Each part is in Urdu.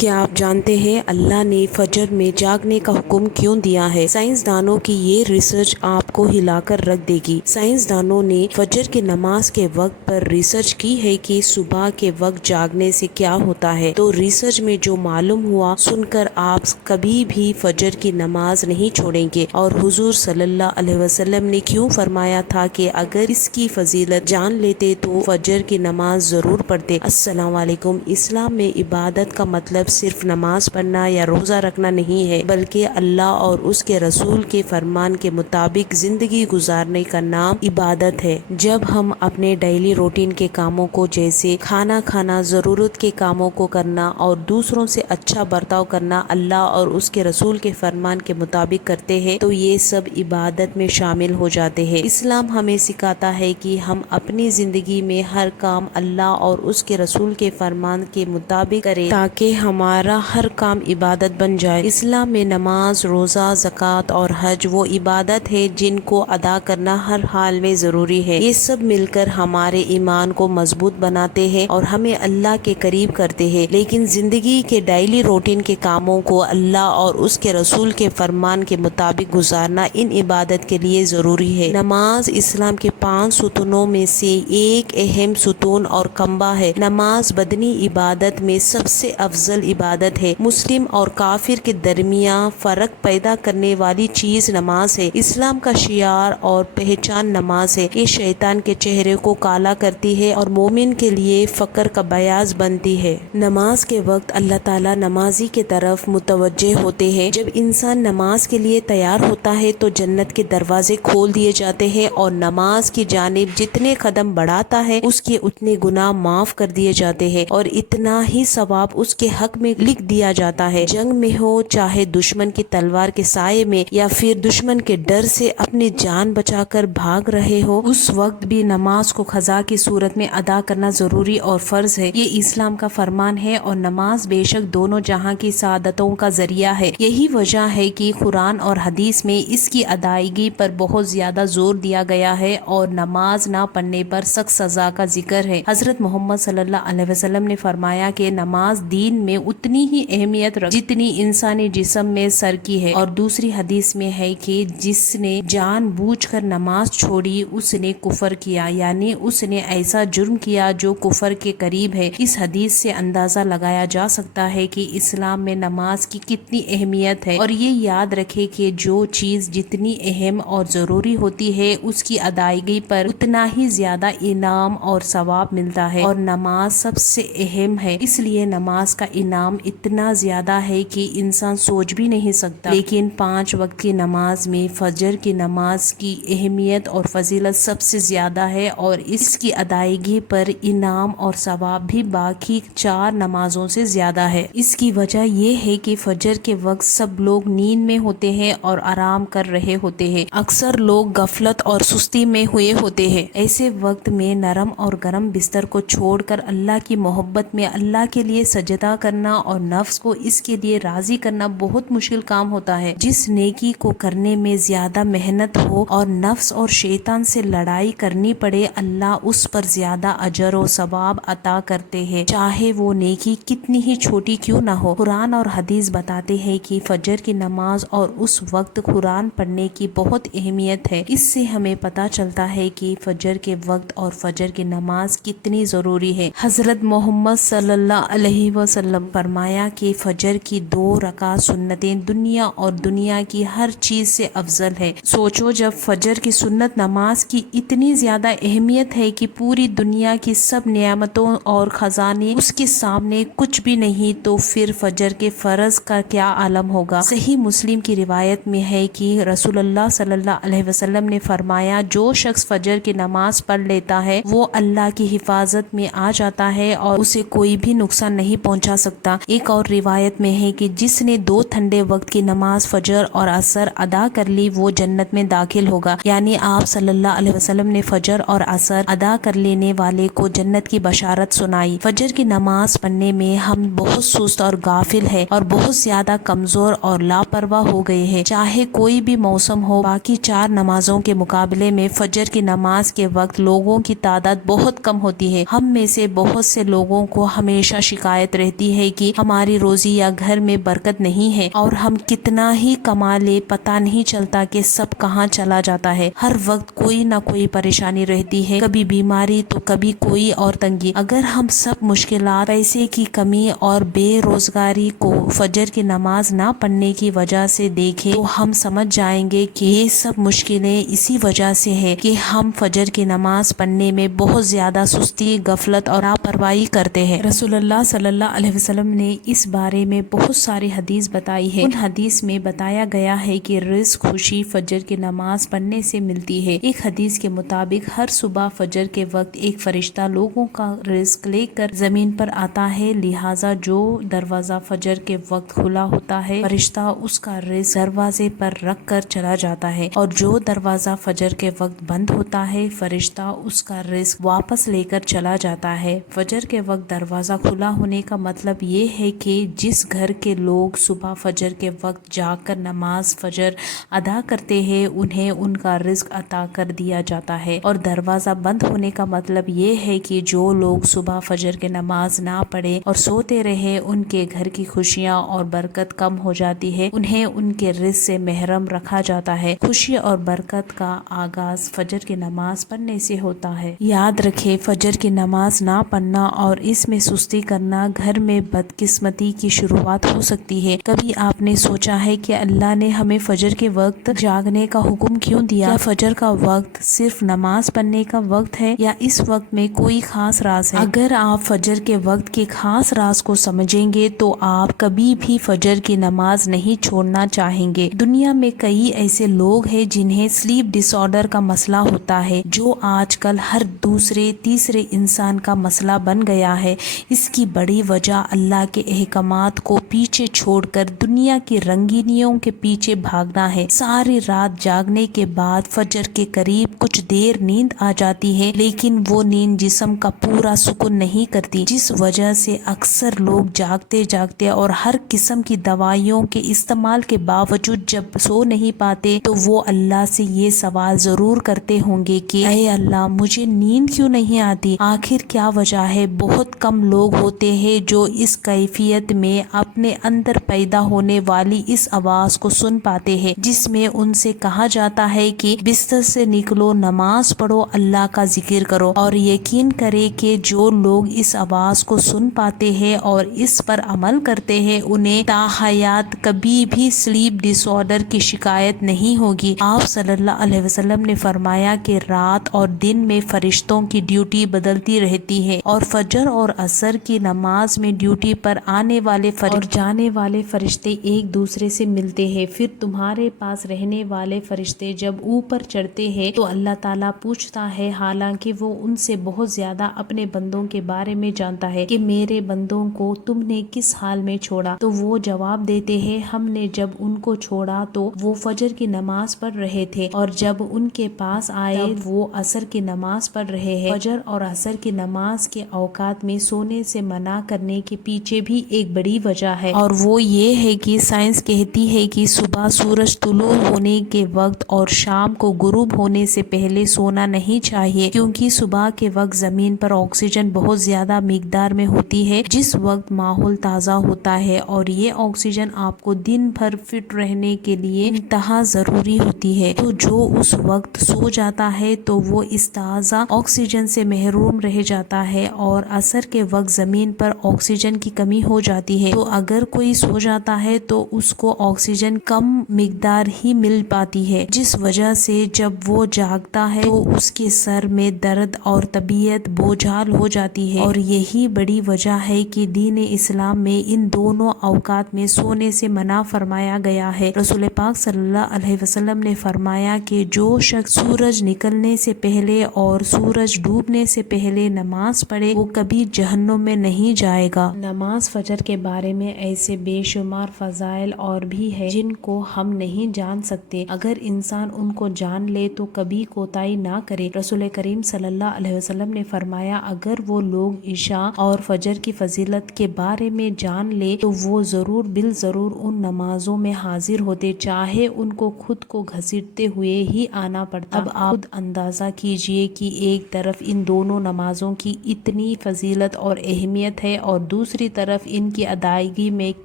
کیا آپ جانتے ہیں اللہ نے فجر میں جاگنے کا حکم کیوں دیا ہے؟ سائنسدانوں کی یہ ریسرچ آپ کو ہلا کر رکھ دے گی۔ سائنسدانوں نے فجر کی نماز کے وقت پر ریسرچ کی ہے کہ صبح کے وقت جاگنے سے کیا ہوتا ہے۔ تو ریسرچ میں جو معلوم ہوا سن کر آپ کبھی بھی فجر کی نماز نہیں چھوڑیں گے۔ اور حضور صلی اللہ علیہ وسلم نے کیوں فرمایا تھا کہ اگر اس کی فضیلت جان لیتے تو فجر کی نماز ضرور پڑھتے۔ السلام علیکم۔ اسلام میں عبادت کا مطلب صرف نماز پڑھنا یا روزہ رکھنا نہیں ہے، بلکہ اللہ اور اس کے رسول کے فرمان کے مطابق زندگی گزارنے کا نام عبادت ہے۔ جب ہم اپنے ڈیلی روٹین کے کاموں کو جیسے کھانا کھانا، ضرورت کے کاموں کو کرنا اور دوسروں سے اچھا برتاؤ کرنا اللہ اور اس کے رسول کے فرمان کے مطابق کرتے ہیں تو یہ سب عبادت میں شامل ہو جاتے ہیں۔ اسلام ہمیں سکھاتا ہے کہ ہم اپنی زندگی میں ہر کام اللہ اور اس کے رسول کے فرمان کے مطابق کریں تاکہ ہمارا ہر کام عبادت بن جائے۔ اسلام میں نماز، روزہ، زکوٰۃ اور حج وہ عبادت ہے جن کو ادا کرنا ہر حال میں ضروری ہے۔ یہ سب مل کر ہمارے ایمان کو مضبوط بناتے ہیں اور ہمیں اللہ کے قریب کرتے ہیں، لیکن زندگی کے ڈیلی روٹین کے کاموں کو اللہ اور اس کے رسول کے فرمان کے مطابق گزارنا ان عبادت کے لیے ضروری ہے۔ نماز اسلام کے 5 ستونوں میں سے ایک اہم ستون اور کمبا ہے۔ نماز بدنی عبادت میں سب سے افضل عبادت ہے۔ مسلم اور کافر کے درمیان فرق پیدا کرنے والی چیز نماز ہے۔ اسلام کا شعار اور پہچان نماز ہے۔ یہ شیطان کے چہرے کو کالا کرتی ہے اور مومن کے لیے فخر کا باعث بنتی ہے۔ نماز کے وقت اللہ تعالیٰ نمازی کی طرف متوجہ ہوتے ہیں۔ جب انسان نماز کے لیے تیار ہوتا ہے تو جنت کے دروازے کھول دیے جاتے ہیں اور نماز کی جانب جتنے قدم بڑھاتا ہے اس کے اتنے گناہ معاف کر دیے جاتے ہیں اور اتنا ہی ثواب اس کے حق میں لکھ دیا جاتا ہے۔ جنگ میں ہو، چاہے دشمن کی تلوار کے سائے میں یا پھر دشمن کے ڈر سے اپنی جان بچا کر بھاگ رہے ہو، اس وقت بھی نماز کو قضا کی صورت میں ادا کرنا ضروری اور فرض ہے۔ یہ اسلام کا فرمان ہے اور نماز بے شک دونوں جہاں کی سعادتوں کا ذریعہ ہے۔ یہی وجہ ہے کہ قرآن اور حدیث میں اس کی ادائیگی پر بہت زیادہ زور دیا گیا ہے اور نماز نہ پڑھنے پر سخت سزا کا ذکر ہے۔ حضرت محمد صلی اللہ علیہ وسلم نے فرمایا کہ نماز دین میں اتنی ہی اہمیت رکھتی جتنی انسانی جسم میں سر کی ہے، اور دوسری حدیث میں ہے کہ جس نے جان بوجھ کر نماز چھوڑی اس نے کفر کیا، یعنی اس نے ایسا جرم کیا جو کفر کے قریب ہے۔ اس حدیث سے اندازہ لگایا جا سکتا ہے کہ اسلام میں نماز کی کتنی اہمیت ہے، اور یہ یاد رکھے کہ جو چیز جتنی اہم اور ضروری ہوتی ہے اس کی ادائیگی پر اتنا ہی زیادہ انعام اور ثواب ملتا ہے، اور نماز سب سے اہم ہے، اس لیے نماز کا انعام اتنا زیادہ ہے کہ انسان سوچ بھی نہیں سکتا۔ لیکن 5 وقت کی نماز میں فجر کی نماز کی اہمیت اور فضیلت سب سے زیادہ ہے، اور اس کی ادائیگی پر انعام اور ثواب بھی باقی 4 نمازوں سے زیادہ ہے۔ اس کی وجہ یہ ہے کہ فجر کے وقت سب لوگ نیند میں ہوتے ہیں اور آرام کر رہے ہوتے ہیں۔ اکثر لوگ غفلت اور سستی میں ہوئے ہوتے ہیں۔ ایسے وقت میں نرم اور گرم بستر کو چھوڑ کر اللہ کی محبت میں اللہ کے لیے سجدہ کرنا اور نفس کو اس کے لیے راضی کرنا بہت مشکل کام ہوتا ہے۔ جس نیکی کو کرنے میں زیادہ محنت ہو اور نفس اور شیطان سے لڑائی کرنی پڑے، اللہ اس پر زیادہ اجر و ثواب عطا کرتے ہیں، چاہے وہ نیکی کتنی ہی چھوٹی کیوں نہ ہو۔ قرآن اور حدیث بتاتے ہیں کہ فجر کی نماز اور اس وقت قرآن پڑھنے کی بہت اہمیت ہے۔ اس سے ہمیں پتہ چلتا ہے کہ فجر کے وقت اور فجر کی نماز کتنی ضروری ہے۔ حضرت محمد صلی اللہ علیہ وسلم فرمایا کہ فجر کی 2 رکعت سنتیں دنیا اور دنیا کی ہر چیز سے افضل ہے۔ سوچو، جب فجر کی سنت نماز کی اتنی زیادہ اہمیت ہے کہ پوری دنیا کی سب نعمتوں اور خزانے اس کے سامنے کچھ بھی نہیں، تو پھر فجر کے فرض کا کیا عالم ہوگا۔ صحیح مسلم کی روایت میں ہے کہ رسول اللہ صلی اللہ علیہ وسلم نے فرمایا، جو شخص فجر کی نماز پڑھ لیتا ہے وہ اللہ کی حفاظت میں آ جاتا ہے اور اسے کوئی بھی نقصان نہیں پہنچا سکتا۔ ایک اور روایت میں ہے کہ جس نے 2 ٹھنڈے وقت کی نماز فجر اور عصر ادا کر لی وہ جنت میں داخل ہوگا، یعنی آپ صلی اللہ علیہ وسلم نے فجر اور عصر ادا کر لینے والے کو جنت کی بشارت سنائی۔ فجر کی نماز پڑھنے میں ہم بہت سست اور غافل ہیں اور بہت زیادہ کمزور اور لاپرواہ ہو گئے ہیں۔ چاہے کوئی بھی موسم ہو، باقی 4 نمازوں کے مقابلے میں فجر کی نماز کے وقت لوگوں کی تعداد بہت کم ہوتی ہے۔ ہم میں سے بہت سے لوگوں کو ہمیشہ شکایت رہتی ہے کہ ہماری روزی یا گھر میں برکت نہیں ہے، اور ہم کتنا ہی کما لے پتہ نہیں چلتا کہ سب کہاں چلا جاتا ہے۔ ہر وقت کوئی نہ کوئی پریشانی رہتی ہے، کبھی بیماری تو کبھی کوئی اور تنگی۔ اگر ہم سب مشکلات، پیسے کی کمی اور بے روزگاری کو فجر کی نماز نہ پڑھنے کی وجہ سے دیکھیں تو ہم سمجھ جائیں گے کہ یہ سب مشکلیں اسی وجہ سے ہے کہ ہم فجر کی نماز پڑھنے میں بہت زیادہ سستی، غفلت اور لاپرواہی کرتے ہیں۔ رسول اللہ صلی اللہ علیہ وسلم نے اس بارے میں بہت ساری حدیث بتائی ہے۔ ان حدیث میں بتایا گیا ہے کہ رزق، خوشی فجر کی نماز پڑھنے سے ملتی ہے۔ ایک حدیث کے مطابق ہر صبح فجر کے وقت ایک فرشتہ لوگوں کا رزق لے کر زمین پر آتا ہے، لہٰذا جو دروازہ فجر کے وقت کھلا ہوتا ہے فرشتہ اس کا رزق دروازے پر رکھ کر چلا جاتا ہے، اور جو دروازہ فجر کے وقت بند ہوتا ہے فرشتہ اس کا رزق واپس لے کر چلا جاتا ہے۔ فجر کے وقت دروازہ کھلا ہونے کا مطلب یہ ہے کہ جس گھر کے لوگ صبح فجر کے وقت جاگ کر نماز فجر ادا کرتے ہیں انہیں ان کا رزق عطا کر دیا جاتا ہے، اور دروازہ بند ہونے کا مطلب یہ ہے کہ جو لوگ صبح فجر کی نماز نہ پڑھیں اور سوتے رہے ان کے گھر کی خوشیاں اور برکت کم ہو جاتی ہے، انہیں ان کے رزق سے محروم رکھا جاتا ہے۔ خوشی اور برکت کا آغاز فجر کی نماز پڑھنے سے ہوتا ہے۔ یاد رکھیں، فجر کی نماز نہ پڑھنا اور اس میں سستی کرنا گھر میں بدقسمتی کی شروعات ہو سکتی ہے۔ کبھی آپ نے سوچا ہے کہ اللہ نے ہمیں فجر کے وقت جاگنے کا حکم کیوں دیا؟ کیا فجر کا وقت صرف نماز پڑھنے کا وقت ہے یا اس وقت میں کوئی خاص راز ہے؟ اگر آپ فجر کے وقت کے خاص راز کو سمجھیں گے تو آپ کبھی بھی فجر کی نماز نہیں چھوڑنا چاہیں گے۔ دنیا میں کئی ایسے لوگ ہیں جنہیں سلیپ ڈس آرڈر کا مسئلہ ہوتا ہے، جو آج کل ہر دوسرے تیسرے انسان کا مسئلہ بن گیا ہے۔ اس کی بڑی وجہ اللہ کے احکامات کو پیچھے چھوڑ کر دنیا کی رنگینیوں کے پیچھے بھاگنا ہے۔ ساری رات جاگنے کے بعد فجر کے قریب کچھ دیر نیند آ جاتی ہے، لیکن وہ نیند جسم کا پورا سکون نہیں کرتی، جس وجہ سے اکثر لوگ جاگتے جاگتے اور ہر قسم کی دوائیوں کے استعمال کے باوجود جب سو نہیں پاتے تو وہ اللہ سے یہ سوال ضرور کرتے ہوں گے کہ اے اللہ، مجھے نیند کیوں نہیں آتی؟ آخر کیا وجہ ہے؟ بہت کم لوگ ہوتے ہیں جو اس کیفیت میں اپنے اندر پیدا ہونے والی اس آواز کو سن پاتے ہیں جس میں ان سے کہا جاتا ہے کہ بستر سے نکلو، نماز پڑھو، اللہ کا ذکر کرو، اور یقین کرے کہ جو لوگ اس آواز کو سن پاتے ہیں اور اس پر عمل کرتے ہیں انہیں تا حیات کبھی بھی سلیپ ڈس آرڈر کی شکایت نہیں ہوگی۔ آپ صلی اللہ علیہ وسلم نے فرمایا کہ رات اور دن میں فرشتوں کی ڈیوٹی بدلتی رہتی ہے، اور فجر اور عصر کی نماز میں ڈیوٹی پر آنے والے اور جانے والے فرشتے ایک دوسرے سے ملتے ہیں۔ پھر تمہارے پاس رہنے والے فرشتے جب اوپر چڑھتے ہیں تو اللہ تعالیٰ پوچھتا ہے، حالانکہ وہ ان سے بہت زیادہ اپنے بندوں کے بارے میں جانتا ہے، کہ میرے بندوں کو تم نے کس حال میں چھوڑا؟ تو وہ جواب دیتے ہیں، ہم نے جب ان کو چھوڑا تو وہ فجر کی نماز پڑھ رہے تھے، اور جب ان کے پاس آئے تب وہ عصر کی نماز پڑھ رہے ہیں۔ فجر اور عصر کی نماز کے اوقات میں سونے سے منع کرنے کے پیچھے بھی ایک بڑی وجہ ہے، اور وہ یہ ہے کہ سائنس کہتی ہے کہ صبح سورج طلوع ہونے کے وقت اور شام کو غروب ہونے سے پہلے سونا نہیں چاہیے، کیونکہ صبح کے وقت زمین پر آکسیجن بہت زیادہ مقدار میں ہوتی ہے، جس وقت ماحول تازہ ہوتا ہے، اور یہ آکسیجن آپ کو دن بھر فٹ رہنے کے لیے انتہا ضروری ہوتی ہے۔ تو جو اس وقت سو جاتا ہے تو وہ اس تازہ آکسیجن سے محروم رہ جاتا ہے، اور عصر کے وقت زمین پر آکسیجن کی کمی ہو جاتی ہے، تو اگر کوئی سو جاتا ہے تو اس کو آکسیجن کم مقدار ہی مل پاتی ہے، جس وجہ سے جب وہ جاگتا ہے تو اس کے سر میں درد اور طبیعت بوجھل ہو جاتی ہے، اور یہی بڑی وجہ ہے کہ دین اسلام میں ان دونوں اوقات میں سونے سے منع فرمایا گیا ہے۔ رسول پاک صلی اللہ علیہ وسلم نے فرمایا کہ جو شخص سورج نکلنے سے پہلے اور سورج ڈوبنے سے پہلے نماز پڑھے وہ کبھی جہنم میں نہیں جائے گا۔ نماز فجر کے بارے میں ایسے بے شمار فضائل اور بھی ہے جن کو ہم نہیں جان سکتے، اگر انسان ان کو جان لے تو کبھی کوتاہی نہ کرے۔ رسول کریم صلی اللہ علیہ وسلم نے فرمایا، اگر وہ لوگ عشاء اور فجر کی فضیلت کے بارے میں جان لے تو وہ ضرور بالضرور ان نمازوں میں حاضر ہوتے، چاہے ان کو خود کو گھسیٹتے ہوئے ہی آنا پڑتا۔ اب آپ خود اندازہ کیجئے کہ ایک طرف ان دونوں نمازوں کی اتنی فضیلت اور اہمیت ہے اور دوسری دوسری طرف ان کی ادائیگی میں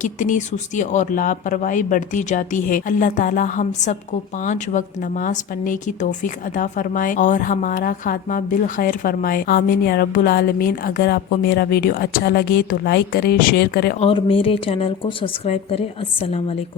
کتنی سستی اور لاپرواہی بڑھتی جاتی ہے۔ اللہ تعالی ہم سب کو 5 وقت نماز پڑھنے کی توفیق عطا فرمائے اور ہمارا خاتمہ بالخیر فرمائے، آمین یا رب العالمین۔ اگر آپ کو میرا ویڈیو اچھا لگے تو لائک کریں، شیئر کریں اور میرے چینل کو سبسکرائب کریں۔ السلام علیکم۔